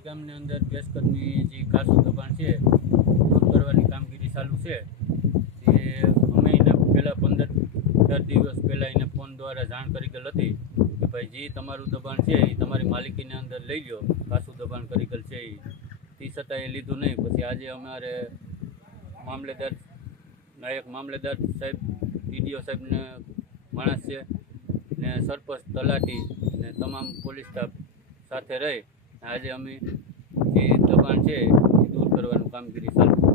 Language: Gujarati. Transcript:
તલાટી ગામની અંદર ગેસકર્મી જે કાચું દબાણ છે દૂર કરવાની કામગીરી ચાલુ છે. એ અમે એને પહેલાં 15 દિવસ પહેલાં એને ફોન દ્વારા જાણ કરી ગયેલ હતી કે ભાઈ જે તમારું દબાણ છે એ તમારી માલિકીની અંદર લઈ લો, કાચું દબાણ કરી ગયેલ છે એ. તે છતાં એ લીધું નહીં. પછી આજે અમારે નાયક મામલેદાર સાહેબ, ડીડીઓ સાહેબને માણસ છે ને સરપંચ, તલાટી ને તમામ પોલીસ સ્ટાફ સાથે રહી આજે અમે જે દબાણ છે એ દૂર કરવાનું કામગીરી ચાલુ છે.